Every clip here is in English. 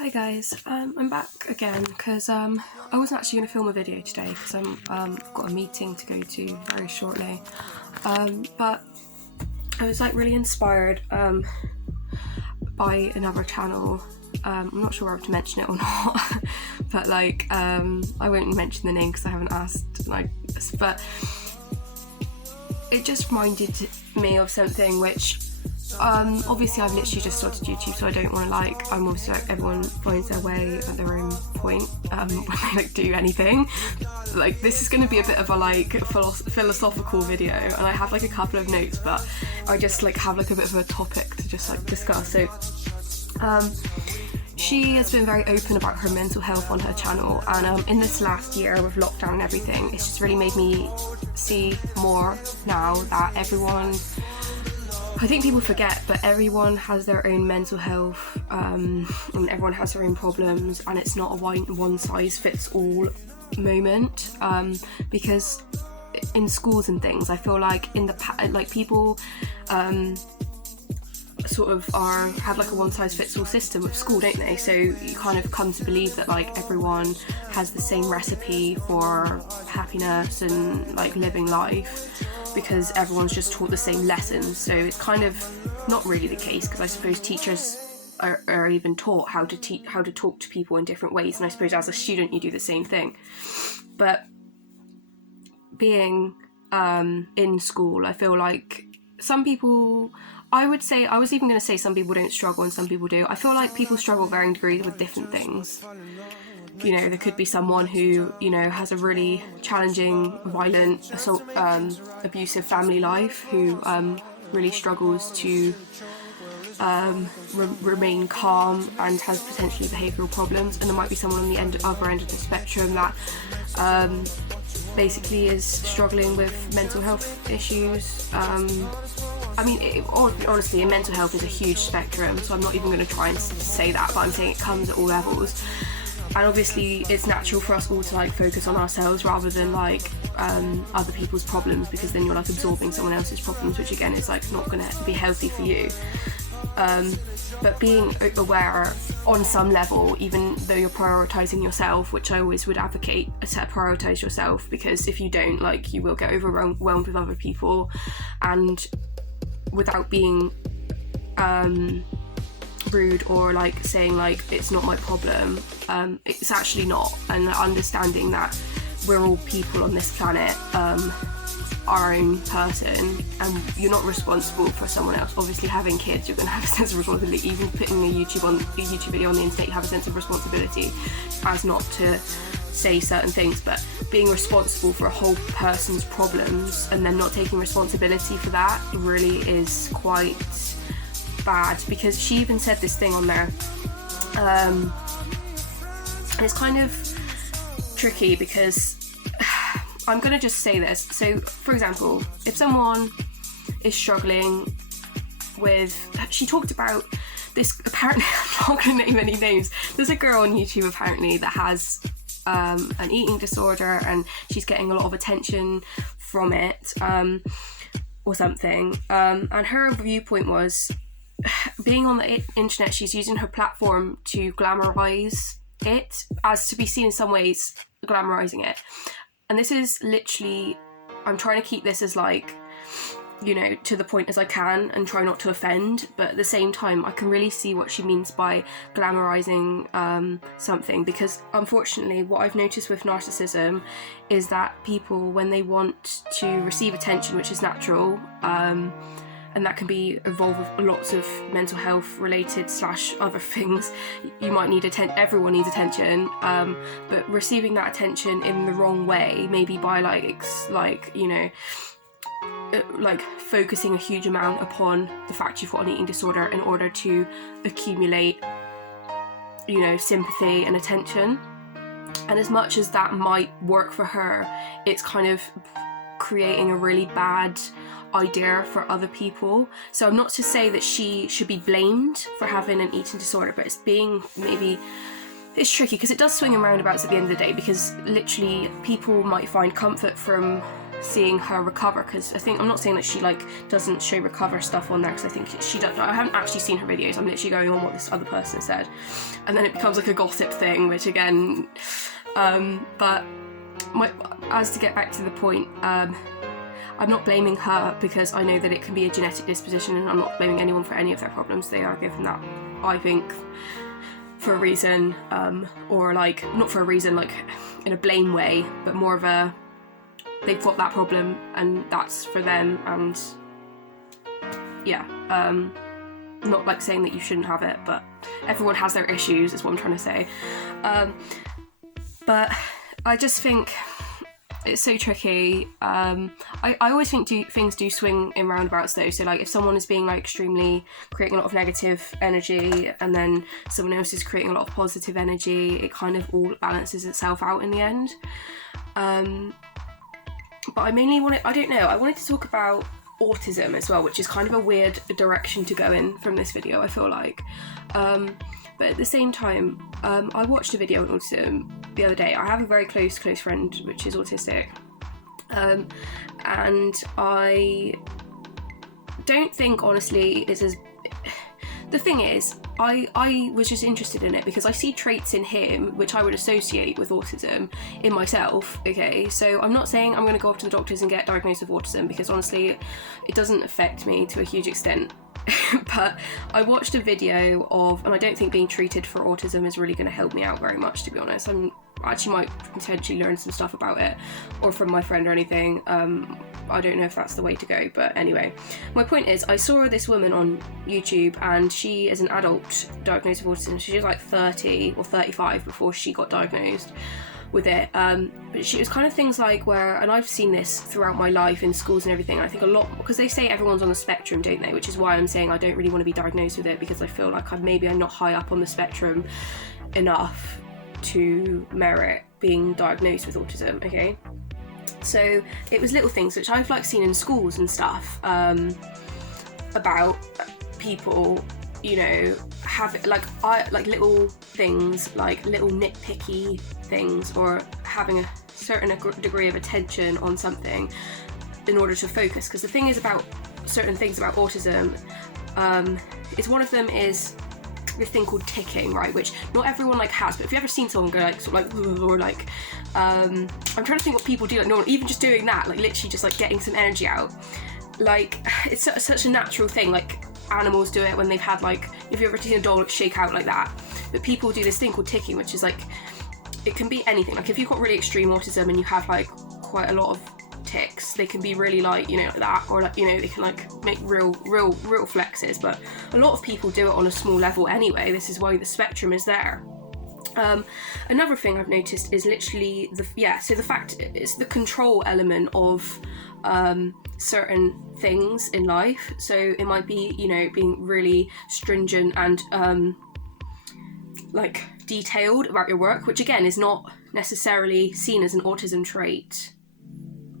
Hi guys, I'm back again because I wasn't actually going to film a video today because I've got a meeting to go to very shortly, but I was like really inspired by another channel. I'm not sure whether to mention it or not, but like I won't mention the name because I haven't asked, but it just reminded me of something which obviously I've literally just started YouTube, so I don't want to I'm obviously everyone finds their way at their own point when they do anything. This is going to be a bit of a philosophical video, and I have a couple of notes, but I just have a bit of a topic to just discuss. So she has been very open about her mental health on her channel, and in this last year with lockdown and everything, it's just really made me see more now that I think people forget, but everyone has their own mental health, and everyone has their own problems, and it's not a one-size-fits-all moment, because in schools and things, I feel like in the people sort of have a one-size-fits-all system with school, don't they? So you kind of come to believe that everyone has the same recipe for happiness and living life, because everyone's just taught the same lessons. So it's kind of not really the case, because I suppose teachers are even taught how to talk to people in different ways, and I suppose as a student you do the same thing. But being in school, I feel like some people, I was even going to say some people don't struggle and some people do. I feel like people struggle varying degrees with different things. There could be someone who, has a really challenging, violent, abusive family life, who really struggles to remain calm and has potentially behavioural problems. And there might be someone on the other end of the spectrum that basically is struggling with mental health issues. Honestly, mental health is a huge spectrum, so I'm not even going to try and say that, but I'm saying it comes at all levels. And obviously it's natural for us all to focus on ourselves rather than other people's problems, because then you're absorbing someone else's problems, which again is not going to be healthy for you. But being aware on some level, even though you're prioritizing yourself, which I always would advocate to prioritize yourself, because if you don't, you will get overwhelmed with other people, and without being rude or saying it's not my problem, it's actually not. And understanding that we're all people on this planet, our own person, and you're not responsible for someone else. Obviously having kids, you're going to have a sense of responsibility. Even putting a YouTube video on the internet, you have a sense of responsibility as not to say certain things, but being responsible for a whole person's problems and then not taking responsibility for that really is quite bad. Because she even said this thing on there, and it's kind of tricky because I'm going to just say this. So for example, if someone is struggling with, she talked about this, apparently I'm not going to name any names, there's a girl on YouTube apparently that has an eating disorder, and she's getting a lot of attention from it, or something, and her viewpoint was, being on the internet, she's using her platform to glamorize it, as to be seen in some ways glamorizing it. And this is literally, I'm trying to keep this as to the point as I can and try not to offend, but at the same time I can really see what she means by glamorizing something, because unfortunately what I've noticed with narcissism is that people, when they want to receive attention, which is natural, and that can be involved with lots of mental health related / other things, you might need everyone needs attention, but receiving that attention in the wrong way, maybe by focusing a huge amount upon the fact you've got an eating disorder in order to accumulate sympathy and attention. And as much as that might work for her, it's kind of creating a really bad idea for other people. So I'm not to say that she should be blamed for having an eating disorder, but it's tricky because it does swing and roundabouts at the end of the day, because literally people might find comfort from seeing her recover, because I'm not saying that she like doesn't show recover stuff on there, because I think she does. I haven't actually seen her videos, I'm literally going on what this other person said, and then it becomes like a gossip thing, which again, but as to get back to the point, I'm not blaming her, because I know that it can be a genetic disposition, and I'm not blaming anyone for any of their problems. They are given that, I think, for a reason, or like, not for a reason like in a blame way, but more of a, they've got that problem and that's for them, and yeah, not like saying that you shouldn't have it, but everyone has their issues is what I'm trying to say. But I just think it's so tricky. I always think things do swing in roundabouts though, so like if someone is being like extremely creating a lot of negative energy and then someone else is creating a lot of positive energy, it kind of all balances itself out in the end. But I mainly I wanted to talk about autism as well, which is kind of a weird direction to go in from this video, I feel like. But at the same time, I watched a video on autism the other day. I have a very close friend which is autistic, and I don't think honestly it's as... The thing is, I was just interested in it because I see traits in him which I would associate with autism in myself, okay? So I'm not saying I'm going to go off to the doctors and get diagnosed with autism, because honestly it doesn't affect me to a huge extent. But I watched a video of, and I don't think being treated for autism is really going to help me out very much, to be honest. I actually might potentially learn some stuff about it, or from my friend or anything. I don't know if that's the way to go, but anyway. My point is, I saw this woman on YouTube, and she is an adult diagnosed with autism. She was like 30 or 35 before she got diagnosed with it, but she was kind of things like where, and I've seen this throughout my life in schools and everything, I think a lot, because they say everyone's on the spectrum, don't they, which is why I'm saying I don't really want to be diagnosed with it, because I feel like I'm not high up on the spectrum enough to merit being diagnosed with autism, okay? So it was little things which I've like seen in schools and stuff, about people, you know, have like little things, like little nitpicky things, or having a certain degree of attention on something in order to focus. Because the thing is about certain things about autism, is one of them is this thing called ticking, right, which not everyone like has, but if you've ever seen someone go like sort of like, or like, I'm trying to think what people do, like no, even just doing that, like literally just like getting some energy out, like it's such a natural thing. Like animals do it when they've had like, if you've ever seen a dog like shake out like that, but people do this thing called ticking, which is like, it can be anything. Like if you've got really extreme autism and you have like quite a lot of tics, they can be really like, you know, like that, or like, you know, they can like make real flexes, but a lot of people do it on a small level anyway. This is why the spectrum is there. Another thing I've noticed is literally so the fact it's the control element of certain things in life. So it might be, you know, being really stringent and like detailed about your work, which again is not necessarily seen as an autism trait.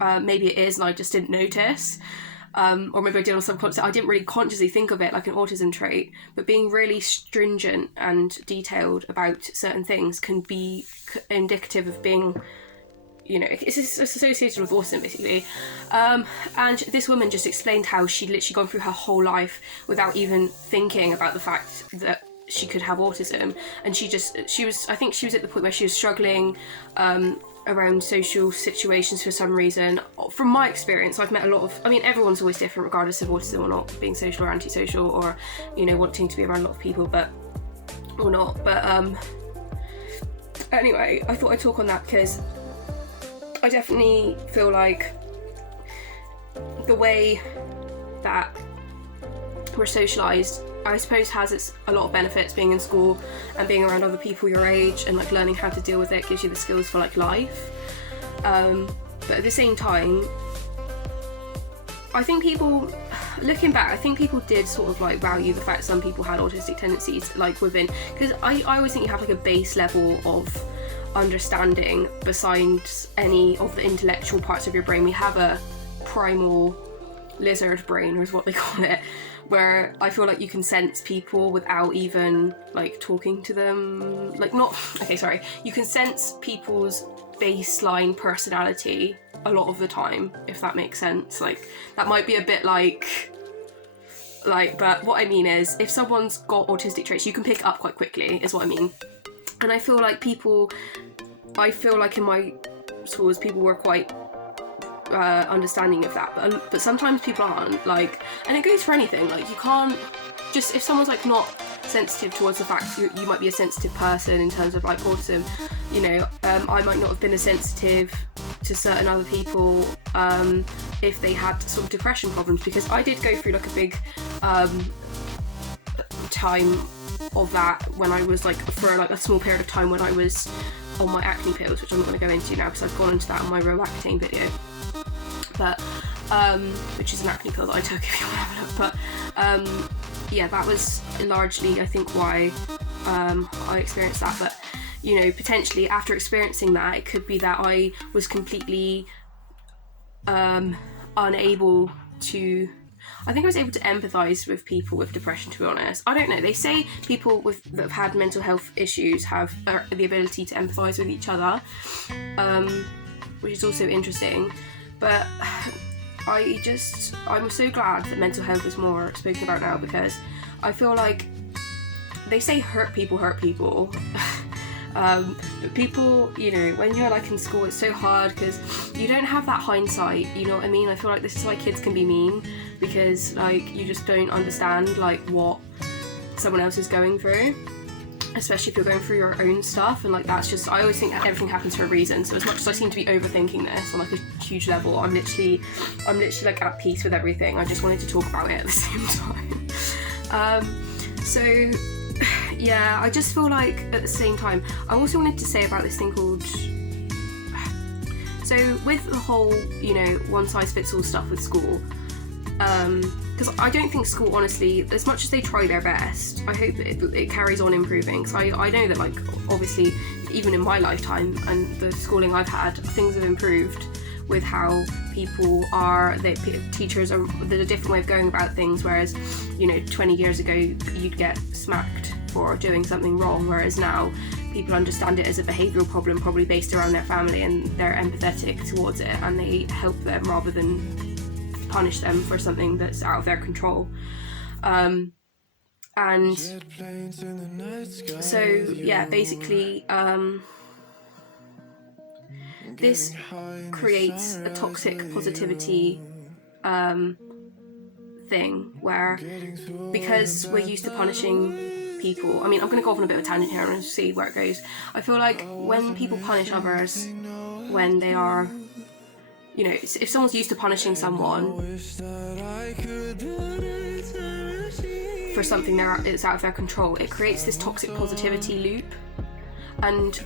Maybe it is and I just didn't notice, or maybe I did on subconscious. I didn't really consciously think of it like an autism trait, but being really stringent and detailed about certain things can be indicative of being, you know, it's associated with autism basically. And this woman just explained how she'd literally gone through her whole life without even thinking about the fact that she could have autism, and I think she was at the point where she was struggling around social situations for some reason. From my experience, I've met a lot of, I mean, everyone's always different regardless of autism or not, being social or antisocial, or, you know, wanting to be around a lot of people, but, or not, but anyway, I thought I'd talk on that because I definitely feel like the way that we're socialised, I suppose, has a lot of benefits. Being in school and being around other people your age and like learning how to deal with it gives you the skills for like life. But at the same time, I think people, looking back, I think people did sort of like value the fact some people had autistic tendencies like within, because I always think you have like a base level of understanding besides any of the intellectual parts of your brain. We have a primal lizard brain, is what they call it, where I feel like you can sense people without even like talking to them. Like not, okay, sorry. You can sense people's baseline personality a lot of the time, if that makes sense. Like that might be a bit like, but what I mean is, if someone's got autistic traits, you can pick it up quite quickly, is what I mean. And I feel like in my schools, people were quite understanding of that, but sometimes people aren't, like, and it goes for anything. Like, you can't just, if someone's like not sensitive towards the fact you might be a sensitive person in terms of like autism, you know, I might not have been as sensitive to certain other people if they had sort of depression problems, because I did go through like a big time of that when I was like, for like a small period of time when I was on my acne pills, which I'm not going to go into now because I've gone into that on my Roaccutane video, but which is an acne pill that I took if you want to have a look. But yeah, that was largely, I think, why I experienced that. But you know, potentially after experiencing that, it could be that I was completely unable to, I think I was able to empathise with people with depression, to be honest. I don't know, they say people that have had mental health issues have the ability to empathise with each other, which is also interesting. But I'm so glad that mental health is more spoken about now, because I feel like they say hurt people. But people, you know, when you're like in school, it's so hard because you don't have that hindsight, you know what I mean? I feel like this is why kids can be mean, because like you just don't understand like what someone else is going through, especially if you're going through your own stuff. And like that's just, I always think that everything happens for a reason. So as much as I seem to be overthinking this on like a huge level, I'm literally like at peace with everything. I just wanted to talk about it at the same time. So yeah, I just feel like at the same time, I also wanted to say about this thing called, so with the whole, you know, one size fits all stuff with school, because I don't think school, honestly, as much as they try their best, I hope it carries on improving. Because I know that, like, obviously, even in my lifetime and the schooling I've had, things have improved with how people are, teachers are, there's a different way of going about things, whereas, you know, 20 years ago you'd get smacked for doing something wrong, whereas now people understand it as a behavioural problem, probably based around their family, and they're empathetic towards it and they help them rather than punish them for something that's out of their control. And so yeah, basically this creates a toxic positivity thing where, because we're used to punishing people, I mean, I'm going to go off on a bit of a tangent here and see where it goes. I feel like when people punish others when they are, you know, if someone's used to punishing someone for something that's out of their control, it creates this toxic positivity loop. And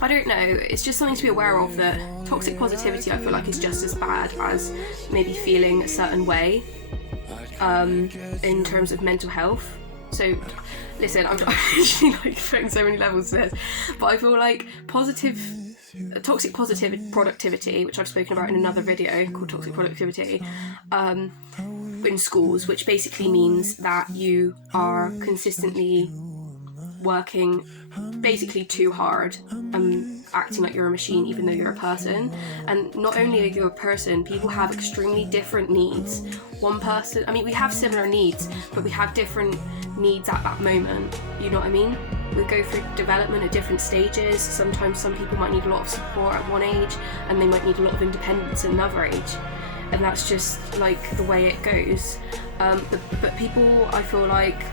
I don't know, it's just something to be aware of, that toxic positivity, I feel like, is just as bad as maybe feeling a certain way in terms of mental health. So listen, I'm actually like putting so many levels to this, but I feel like toxic positive productivity, which I've spoken about in another video called Toxic Productivity, in schools, which basically means that you are consistently working basically too hard, acting like you're a machine even though you're a person. And not only are you a person, people have extremely different needs. One person, I mean, we have similar needs, but we have different needs at that moment, you know what I mean? We go through development at different stages. Sometimes some people might need a lot of support at one age and they might need a lot of independence at another age, and that's just like the way it goes. But people, I feel like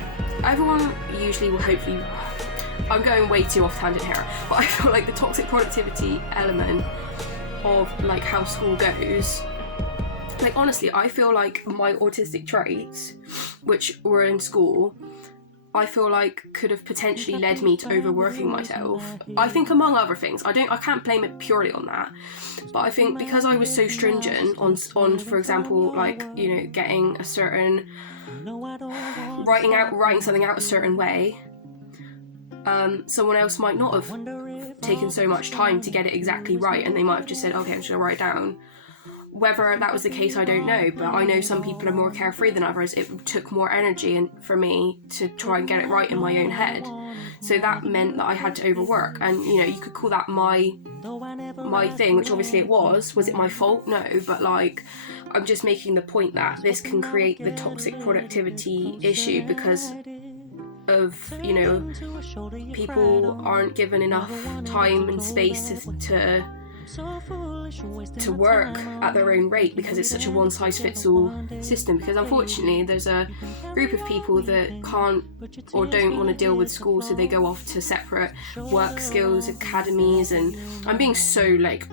everyone usually will hopefully, I'm going way too off tangent here, but I feel like the toxic productivity element of like how school goes, like honestly, I feel like my autistic traits, which were in school, I feel like could have potentially led me to overworking myself. I think among other things, I can't blame it purely on that, but I think because I was so stringent on for example, like, you know, getting a certain, writing something out a certain way, someone else might not have taken so much time to get it exactly right, and they might have just said, okay, I'm just gonna write it down. whether that was the case, I don't know, but I know some people are more carefree than others. It took more energy and for me to try and get it right in my own head. So that meant that I had to overwork, and you know, you could call that my thing, which obviously it was. Was it my fault? No, but like, I'm just making the point that this can create the toxic productivity issue because of, you know, people aren't given enough time and space to work at their own rate because it's such a one-size-fits-all system. Because unfortunately there's a group of people that can't or don't want to deal with school, so they go off to separate work skills academies, and I'm being so like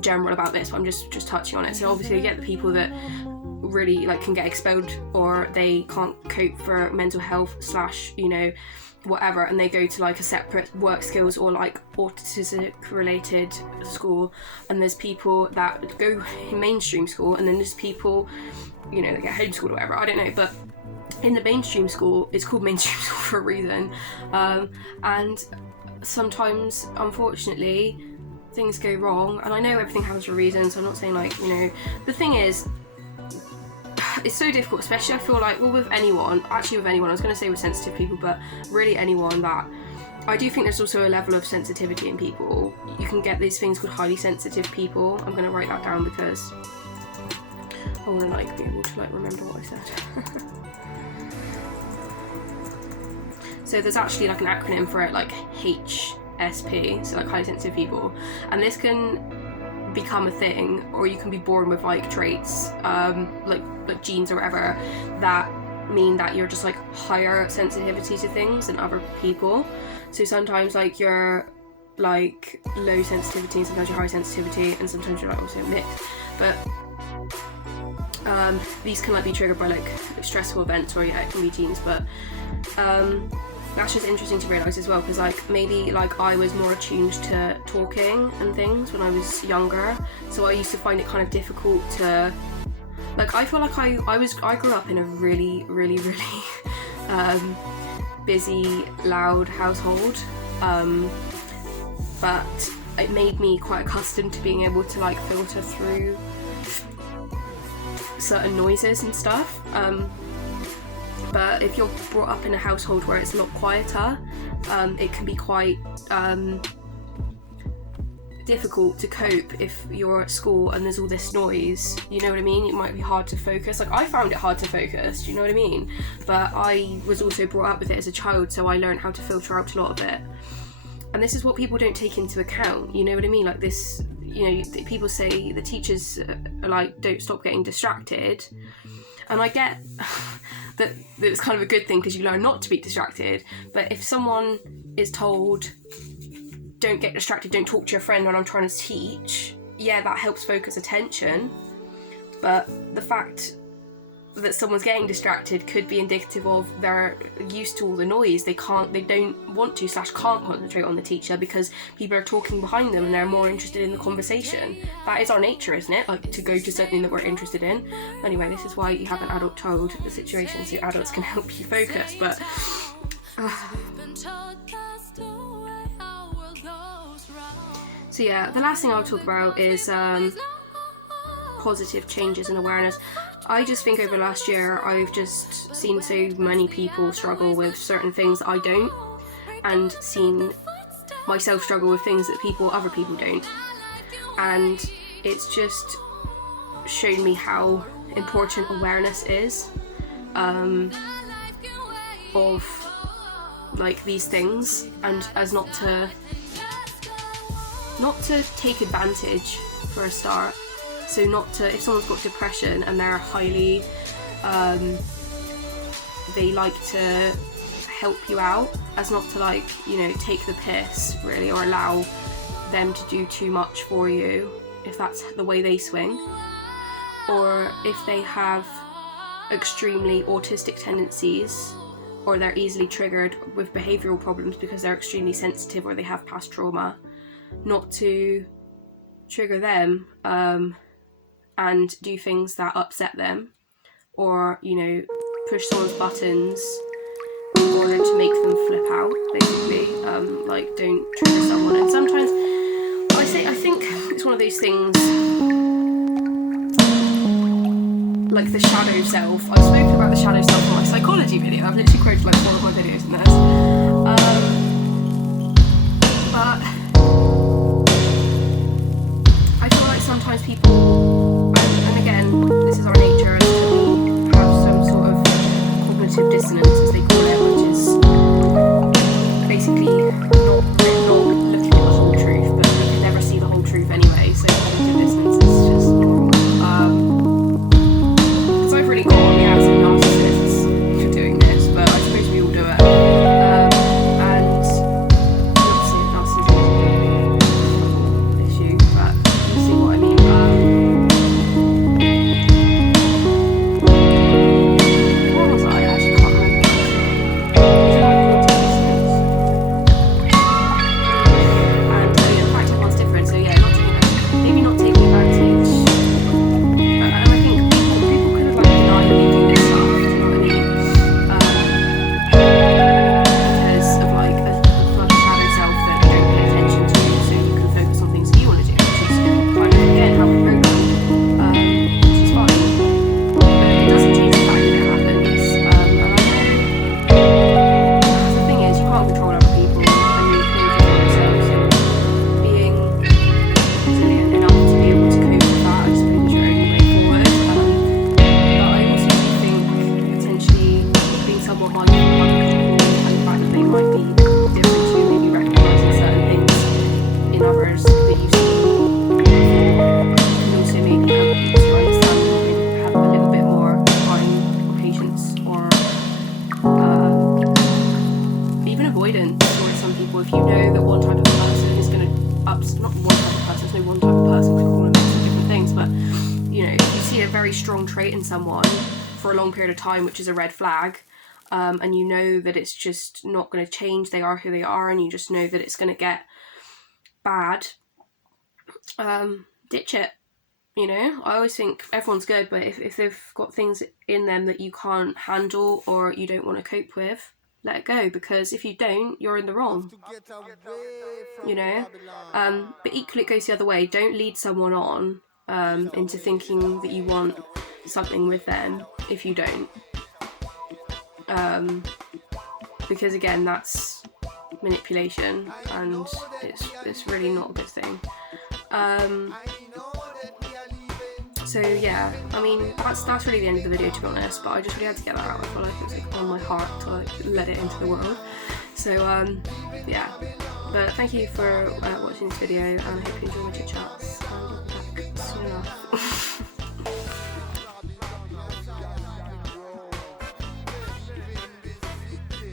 general about this, but I'm just touching on it. So obviously you get the people that really like can get expelled, or they can't cope for mental health / you know, whatever, and they go to like a separate work skills or like autistic related school. And there's people that go in mainstream school, and then there's people, you know, that get homeschooled or whatever, I don't know, but in the mainstream school, it's called mainstream school for a reason, and sometimes unfortunately things go wrong, and I know everything happens for a reason, so I'm not saying like, you know, the thing is, it's so difficult, especially I feel like, well, with anyone, I was going to say with sensitive people, but really anyone, that I do think there's also a level of sensitivity in people. You can get these things called highly sensitive people. I'm going to write that down because I want to like be able to like remember what I said. So there's actually like an acronym for it, like HSP, so like highly sensitive people, and this can become a thing, or you can be born with like traits, like genes or whatever, that mean that you're just like higher sensitivity to things than other people. So sometimes like you're like low sensitivity, and sometimes you're high sensitivity, and sometimes you're like also mixed. But these can like be triggered by like stressful events, or yeah, it can be genes. But that's just interesting to realise as well, because like maybe like I was more attuned to talking and things when I was younger, so I used to find it kind of difficult to like, I feel like I grew up in a really busy, loud household, but it made me quite accustomed to being able to like filter through certain noises and stuff. But if you're brought up in a household where it's a lot quieter, it can be quite difficult to cope if you're at school and there's all this noise, you know what I mean? It might be hard to focus. Like, I found it hard to focus, do you know what I mean? But I was also brought up with it as a child, so I learned how to filter out a lot of it. And this is what people don't take into account, you know what I mean? Like this, you know, people say the teachers are like, don't stop getting distracted. And I get that it's kind of a good thing because you learn not to be distracted. But if someone is told, don't get distracted, don't talk to your friend when I'm trying to teach, yeah, that helps focus attention. But the fact that someone's getting distracted could be indicative of they're used to all the noise. They don't want to / can't concentrate on the teacher because people are talking behind them and they're more interested in the conversation. That is our nature, isn't it? Like, to go to something that we're interested in. Anyway, this is why you have an adult-child situation, so adults can help you focus. But so yeah, the last thing I'll talk about is positive changes in awareness. I just think over last year I've just seen so many people struggle with certain things that I don't, and seen myself struggle with things that other people don't, and it's just shown me how important awareness is of like these things, and as not to take advantage for a start. So not to, if someone's got depression and they're highly, they like to help you out, as not to like, you know, take the piss really, or allow them to do too much for you if that's the way they swing. Or if they have extremely autistic tendencies, or they're easily triggered with behavioural problems because they're extremely sensitive or they have past trauma, not to trigger them and do things that upset them, or, you know, push someone's buttons in order to make them flip out, basically. Like, don't trigger someone. And sometimes I think it's one of those things like the shadow self. I've spoken about the shadow self in my psychology video. I've literally quoted like 4 of my videos in this. But I feel like sometimes people, and again, this is our nature, is to have some sort of cognitive dissonance, as they call it, which is basically not looking at the whole truth, but you can never see the whole truth anyway, so cognitive dissonance is just normal. Because I've really got on the ads of narcissists for doing this, but I suppose we all do it. And obviously narcissism is an issue, but you see what I mean. What was I? I actually can't remember. If you know that one type of person is going to not one type of person, there's no one type of person, we call them different things, but you know, if you see a very strong trait in someone for a long period of time, which is a red flag, and you know that it's just not going to change, they are who they are, and you just know that it's going to get bad, ditch it. You know, I always think everyone's good, but if they've got things in them that you can't handle or you don't want to cope with, let it go, because if you don't, you're in the wrong. You know, but equally it goes the other way. Don't lead someone on into thinking that you want something with them if you don't, because again, that's manipulation, and it's really not a good thing. So yeah, I mean, that's really the end of the video, to be honest, but I just really had to get that out. I feel like it was like on my heart to like let it into the world. So yeah, but thank you for watching this video, and I hope you enjoy my chit chats, and I'll be back soon enough.